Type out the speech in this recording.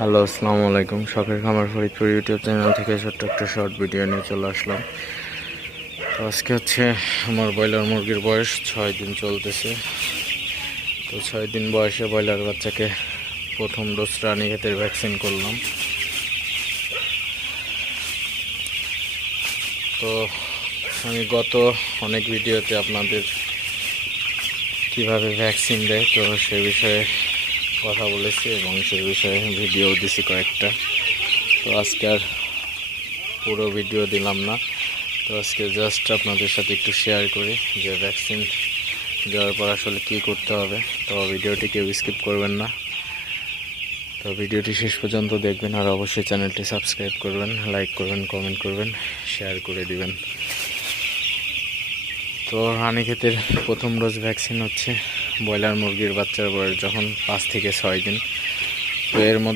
Hello, আসসালামু আলাইকুম। শখের খামার ফরিদপুর ইউটিউব চ্যানেল থেকে ছোট্ট একটা শর্ট ভিডিও নিয়ে চলে আসলাম। তো আজকে হচ্ছে আমার ব্রয়লার মুরগির বয়স 6 দিন চলতেছে। তো 6 দিন বয়সে ব্রয়লার বাচ্চাকে প্রথম ডোজ রানীক্ষেতের ভ্যাকসিন করলাম। তো আমি গত অনেক ভিডিওতে আপনাদের কিভাবে ভ্যাকসিন দেয় তো সে বিষয়ে কথা বলেছি এবং সেই বিষয়ে ভিডিও দিছি কয়েকটা। তো আজকে আর পুরো ভিডিও দিলাম না। তো আজকে জাস্ট আপনাদের সাথে একটু শেয়ার করি যে ভ্যাকসিন দেওয়ার পর আসলে কী করতে হবে। তো ভিডিওটি কেউ স্কিপ করবেন না। তো ভিডিওটি শেষ পর্যন্ত দেখবেন আর অবশ্যই চ্যানেলটি সাবস্ক্রাইব করবেন, লাইক করবেন, কমেন্ট করবেন, শেয়ার করে দিবেন। তো রানীক্ষেতের প্রথম ডোজ ভ্যাকসিন হচ্ছে ব্রয়লার মুরগির বাচ্চার বয়স যখন 5 থেকে 6 দিন। তো এর মধ্যে